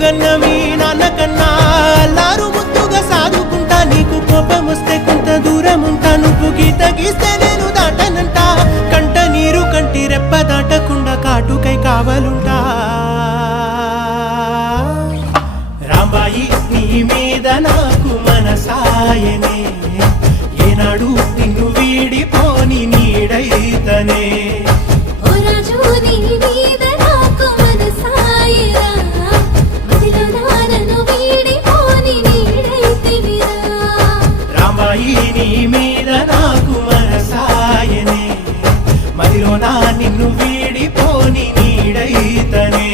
గన్నవి నాన్న కన్నా అల్లారు ముద్దుగా సాదుకుంటా నీకు కోపం వస్తే కొంత దూరం ఉంటా నువ్వు గీత గీస్తే నేను దాటనంట కంట నీరు కంటి రెప్ప దాటకుండా కాటుకై కావలుంటా రాంబాయి నీ మీద నాకు మనసాయనే ఏనాడు నిన్ను వీడిపోని నీడైతనే రాంబాయి నీ మీద నాకు మనసాయనే మదిలో నా నిన్ను వీడిపోని నీడైతనే